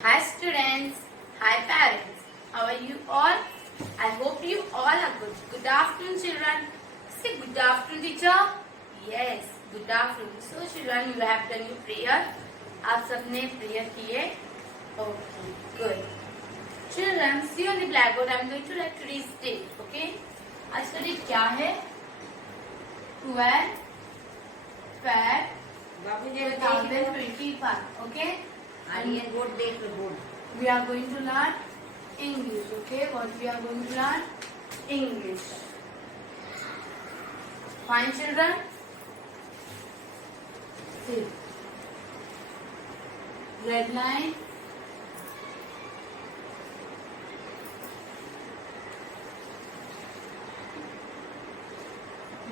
Hi students, hi parents, how are you all? I hope you all are good. Good afternoon children. Say good afternoon teacher. Yes, good afternoon. So children, you have done your prayer. आप सबने prayer किए? Okay, good. Children, see on the blackboard. I am going to write today's date. Okay? आज का date क्या है? 12 Feb 2021. Okay? And board date board. We are going to learn English. Okay, what we are going to learn? English. Fine, children. See. Red line.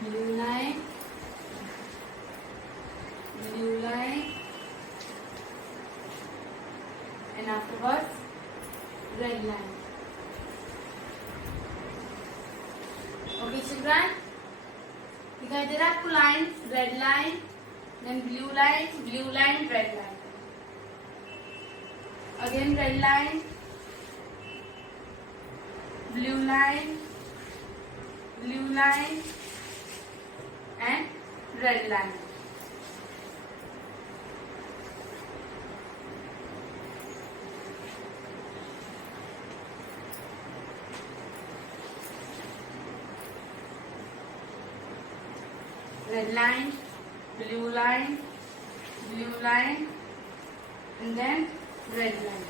Blue line. Blue line. And afterwards red line. Okay children, दिखाई दे रहा है आपको line, red line, then blue line, red line, again red line, blue line, and red line. Red line, blue line, and then red line.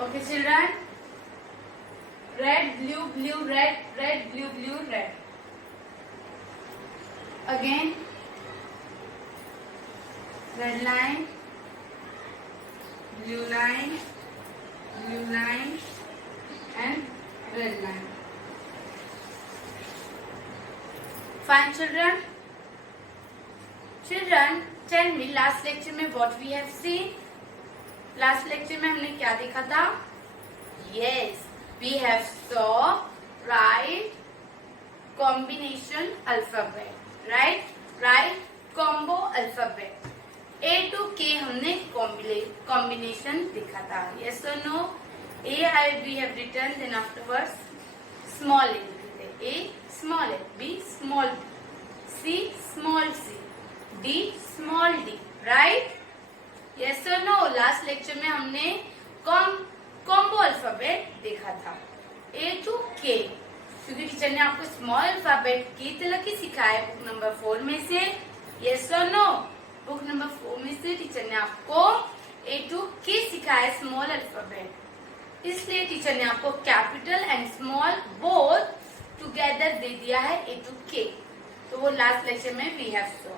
Okay, children. Red, blue, red, blue, red. Again, red line, blue line, and red line. Fine, children. Children, tell me last lecture में what we have seen. Last lecture में हमने क्या देखा था? Yes. We have saw right combination alphabet, right combo alphabet. A to K हमने combination देखा था. Yes or no? A we have written, then afterwards small a लिखते. A small a, B small b, C small c, D small d, right? Yes or no? Last lecture में हमने combo alphabet देखा था A to K, क्योंकि teacher ने आपको small alphabet की तरह की सिखाया बुक नंबर 4 में से. यस और नो? बुक नंबर 4 में से टीचर ने आपको A to K सिखाया स्मॉल अल्फाबेट, इसलिए टीचर ने आपको capital and small both together दे दिया है A to K. तो वो लास्ट लेक्चर में we have saw.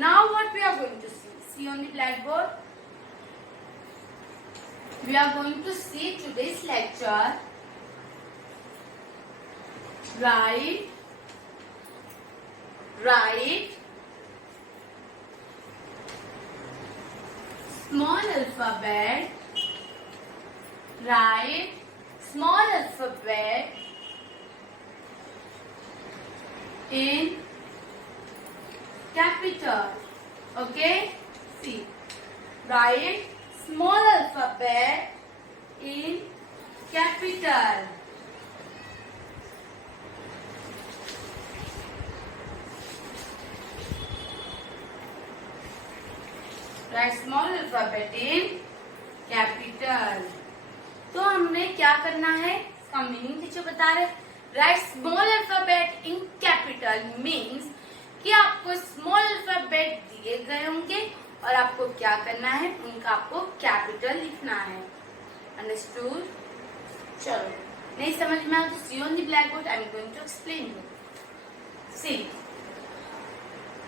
Now what we are going to see on the black board. We are going to see today's lecture. Write small alphabet. Write small alphabet in capital. Okay? See. Write small alphabet in capital. Write small alphabet in capital. तो हमने क्या करना है, इसका meaning teacher बता रहे. Write small alphabet in capital means कि आपको स्मॉल अल्फाबेट दिए गए होंगे और आपको क्या करना है, उनका आपको कैपिटल लिखना है. अंडरस्टूड? चलो, नहीं समझ में आया तो see on the black board. I am going to explain you. See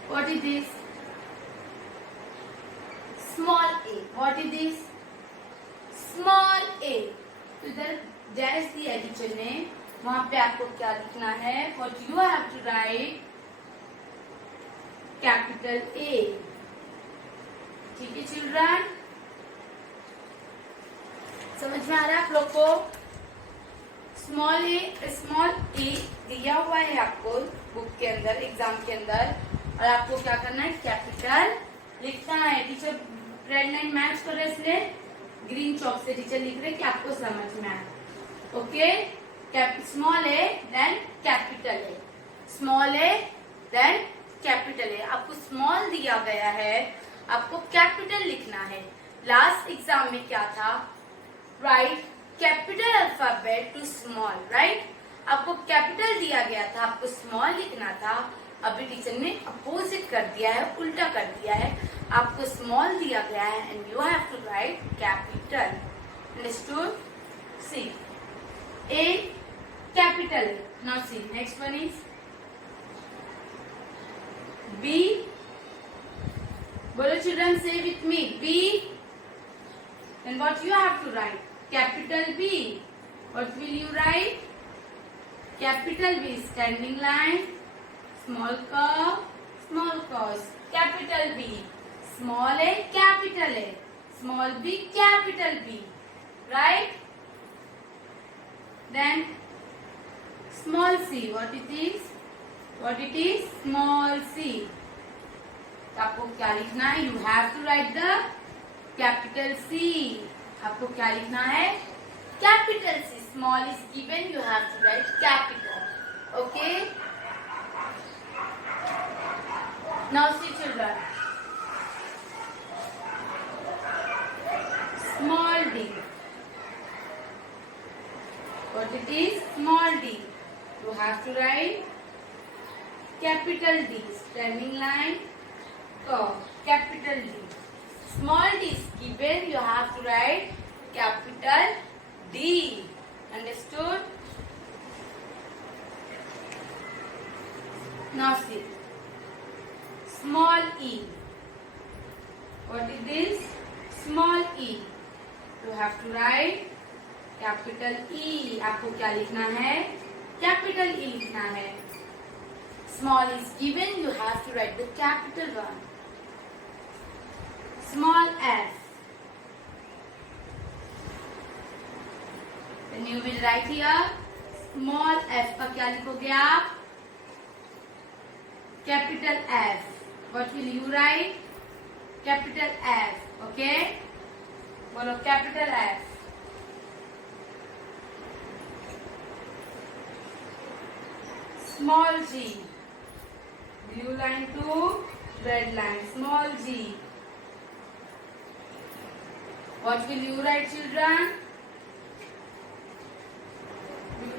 what is this? Small a. What is this? Small a. तो इधर डैश दिया टीचर ने, वहां पे आपको क्या लिखना है? What you have to write capital A. ठीक है चिल्ड्रन, समझ में आ रहा है आप लोग को? स्मॉल ए दिया हुआ है आपको बुक के अंदर, एग्जाम के अंदर, और आपको क्या करना है, कैपिटल लिखना है। टीचर रेड लाइन मैच कर रहे, इसलिए ग्रीन चॉक से टीचर लिख रहे कि आपको समझ में आए। Okay, small A then capital A, small A then capital A. आपको स्मॉल दिया गया है, आपको कैपिटल लिखना है। लास्ट एग्जाम में क्या था, write capital alphabet to small, right. आपको कैपिटल दिया गया था, आपको स्मॉल लिखना था। अभी टीचर ने अपोजिट कर दिया है, उल्टा कर दिया है। आपको स्मॉल दिया गया है and you have to write capital. Understood? See A capital. Now see, next one is B. Bolo children, say with me, B. Then what you have to write? Capital B. What will you write? Capital B, standing line, small curve, small curves. Capital B. Small a, capital A. Small b, capital B. Right? Then small c, what it is? What it is? Small c. आपको क्या लिखना है? You have to write the capital C. आपको क्या लिखना है? Capital C. Small is given, you have to write capital. Okay? Now see children. Small d. What it is? Small d. You have to write capital D. Standing line, curve. Capital D. Small d is given. You have to write capital D. Understood? Now see. Small e. What is this? Small e. You have to write capital E. आपको क्या लिखना है? Capital E लिखना है। Small is given, you have to write the capital one. Small F, then you will write here small F का क्या लिखोगे आप? Capital F. What will you write? Capital F. Okay, बोलो capital F. Small g, blue line to red line, small g. What will you write children?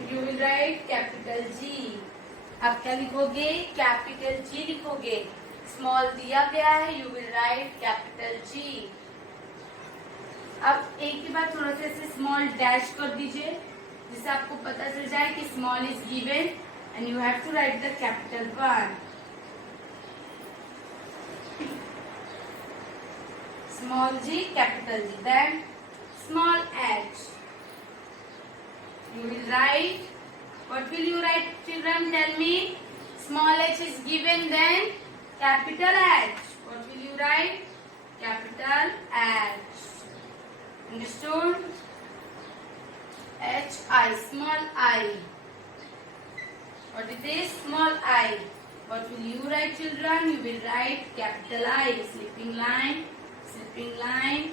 You will write capital G. आप क्या लिखोगे? Capital G लिखोगे। Small दिया गया है, you will write capital G. अब एक के बाद थोड़ा सा ऐसे स्मॉल डैश कर दीजिए, जिससे आपको पता चल जाए कि small is given and you have to write the capital one. Small g, capital G. Then small h. You will write, what will you write children? Tell me. Small h is given, then capital H. What will you write? Capital H. Understood? H I, small I. What is this? Small I. What will you write children? You will write capital I. Slipping line,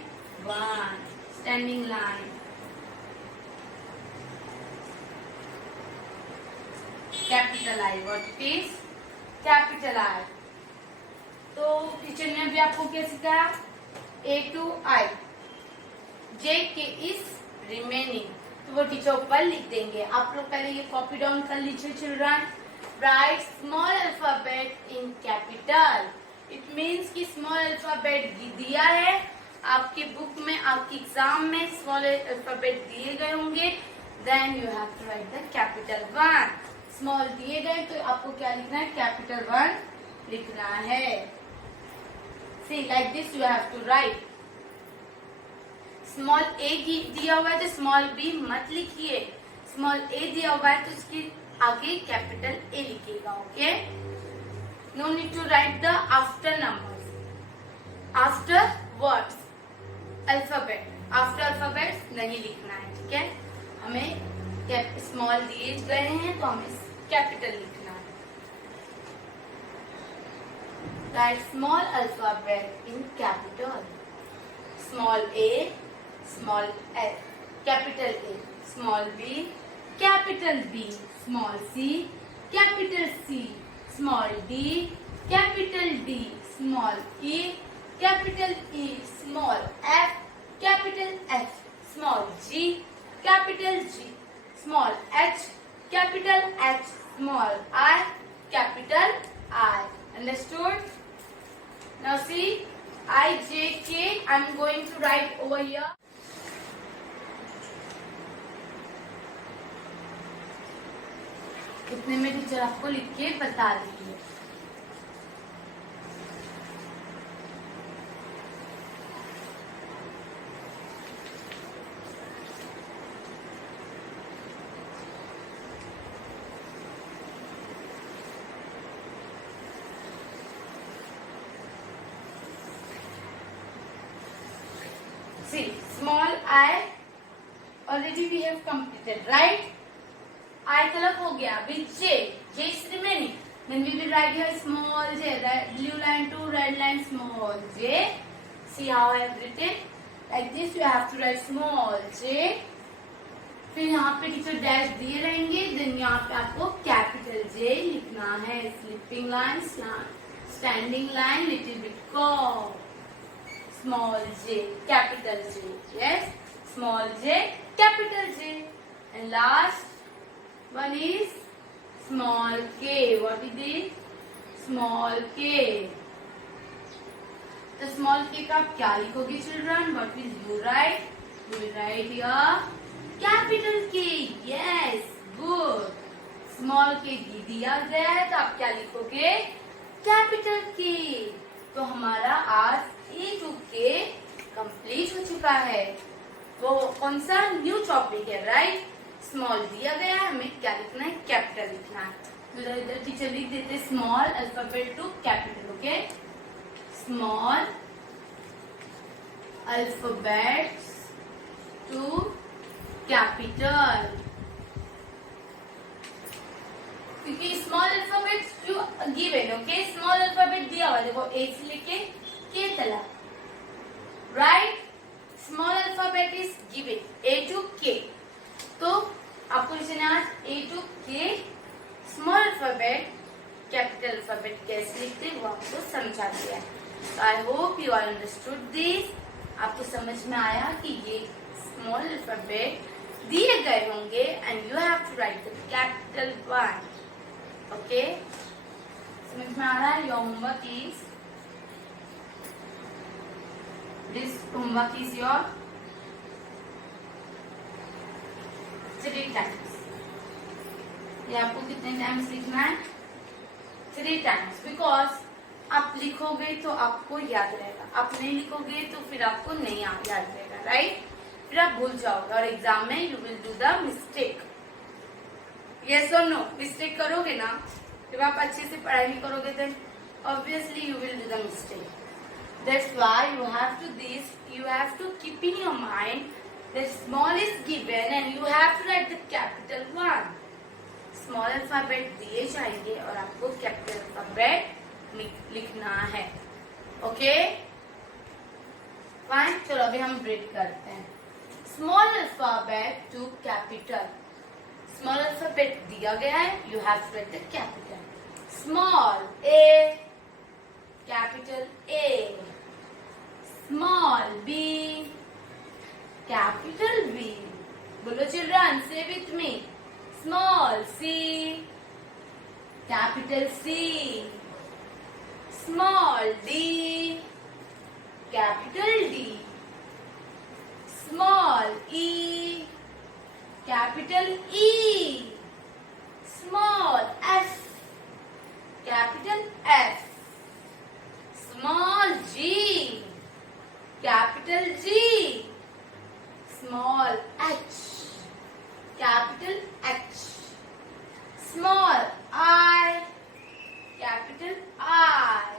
one. Standing line. Capital I. What it is? Capital I. तो teacher ने अभी आपको क्या सिखाया? A to I. J K is remaining. तो वो teacher ऊपर लिख देंगे। आप लोग पहले ये कॉपी डाउन कर लीजिए children. Right small alphabet in capital. It means कि स्मॉल अल्फाबेट दिया है आपकी बुक में, आपके एग्जाम में स्मॉल अल्फाबेट दिए गए होंगे। Then you have to write the capital one. Small दिए गए तो आपको क्या लिखना है? कैपिटल वन लिखना है। See like this you have to write. Small a दिया हुआ है तो स्मॉल बी मत लिखिए। स्मॉल ए दिया हुआ है तो उसके आगे कैपिटल ए लिखिएगा। Okay, no need to write the after numbers. After words alphabet after alphabet नहीं लिखना है, ठीक है। हमें स्मॉल दिए गए हैं तो हमें कैपिटल लिखना है। Write small alphabet in capital, small A, small L, capital A, small B, capital B, small C, capital C, small D, capital D, small E, capital E, small F, capital F, small G, capital G, small H, capital H, small I, capital I. Understood? Now see, I, J, K, I'm going to write over here. इतने में teacher आपको लिख के बता रही है. See, small I already we have completed, right? I तलक हो गया. With J, J is remaining. Then we will write here small j. Blue line to red line, small j. See how I have written? Like this, you have to write small j. फिर यहाँ पे teacher dash दिए रहेंगे. Then यहाँ पे आपको capital J लिखना है. Slipping line, standing line, little bit curve. Small j, capital J. Yes, small j, capital J. And last one is small k. What is it? Small k. तो small k का आप क्या लिखोगे children? What will you write? You will write here capital K. Yes, good. Small k दिया गया है तो आप क्या लिखोगे? Capital K. तो हमारा आज A2K कंप्लीट हो चुका है. वो कौन सा न्यू टॉपिक है, राइट? स्मॉल दिया गया है, हमें क्या लिखना है? कैपिटल लिखना है. तो इधर टीचर लिख देते small alphabet to capital. Okay, small alphabet to capital. क्योंकि small alphabet you given. Okay, small alphabet दिया हुआ, देखो ए से लेके के तला, right? Small alphabet is given A to K. तो आपको लिखना आज A to K small alphabet capital alphabet कैसे लिखते हैं वो आपको समझा दिया है. I hope you are understood this. आपको समझ में आया कि ये स्मॉल अल्फाबेट दिए गए होंगे and you have to write the capital one. Okay, समझ में आ रहा है? Your homework is this homework is your 3 times. ये आपको कितने टाइम्स लिखना है? 3 टाइम्स. बिकॉज आप लिखोगे तो आपको याद रहेगा, आप नहीं लिखोगे तो फिर आपको नहीं याद रहेगा, राइट? फिर आप भूल जाओगे और एग्जाम में you will do the mistake. Yes और नो? मिस्टेक करोगे ना, जब आप अच्छे से पढ़ाई नहीं करोगे तो obviously you will do the mistake. That's why you have to keep in your mind that small is given and you have to write the capital one. Small alphabet दिए जाएंगे और आपको capital alphabet लिखना है. Okay? Fine. चलो अभी हम break करते हैं. Small alphabet to capital. Small alphabet दिया गया है. You have to write the capital. Small A, capital A. Small b, capital B. बोलो children, say with me. Small c, capital C. Small d, capital D. Small e, capital E. Small f, capital F. Small g, capital G. Small h, capital H. Small I, capital I.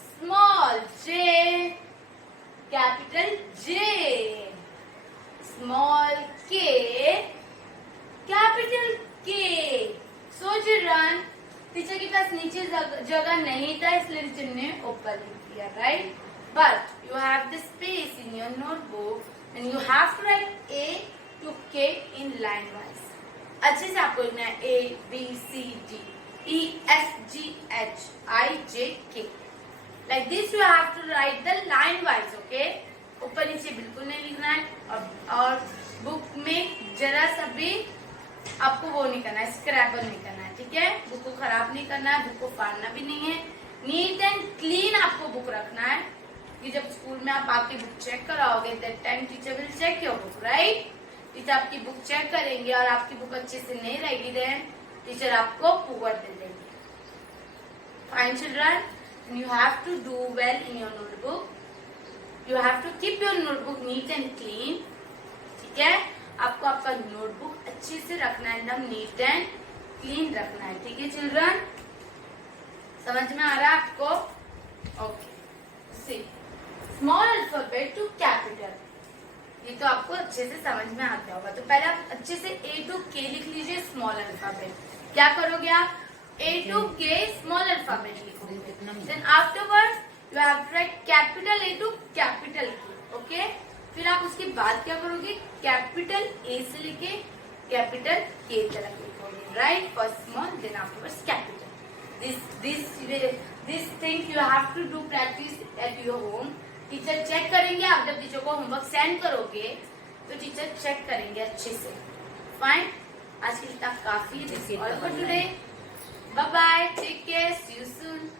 Small j, capital K. So children, teacher के पास नीचे जगह नहीं था, इसलिए teacher ने ऊपर लिख दिया, right? But you have the space in your notebook and you have to write A to K in line wise. अच्छे से आपको लिखना है A B C D E F G H I J K। Like this you have to write the line wise, okay? ऊपर नीचे बिल्कुल नहीं लिखना है और बुक में जरा सा भी आपको वो नहीं करना है, स्क्रैपर नहीं करना है, ठीक है? बुक को खराब नहीं करना है, बुक को फाड़ना भी नहीं है। नीट एंड क्लीन आपको बुक रखना है कि जब स्कूल में आप आके बुक चेक कराओगे that time teacher will check your book, right? Teacher आपकी बुक चेक करेंगे और आपकी बुक अच्छे से नहीं रहेगी देन टीचर आपको पुअर दे देंगे। Fine children, you have to do well in your notebook. You have to keep your notebook neat and clean. ठीक है? आपको आपका नोटबुक अच्छे से रखना है, एकदम नीट एंड क्लीन रखना है, ठीक है चिल्ड्रन? समझ में आ रहा है आपको? Okay. See small alphabet to capital, ये तो आपको अच्छे से समझ में आ गया होगा। तो पहले आप अच्छे से A to K लिख लीजिए स्मॉल अल्फाबेट। क्या करोगे आप? A to K small alphabet लिखोगे। Then afterwards you have to write capital A to capital K, okay? फिर आप उसके बाद क्या करोगे? कैपिटल A से लेके कैपिटल K तक लिखोगे, right? First small, then afterwards capital. This thing you have to do practice at your home. Teacher check करेंगे, आप जब टीचर को होमवर्क सेंड करोगे तो टीचर चेक करेंगे अच्छे से। फाइन, आज के लिए काफी है। This is all for today. Bye bye, take care, see you soon.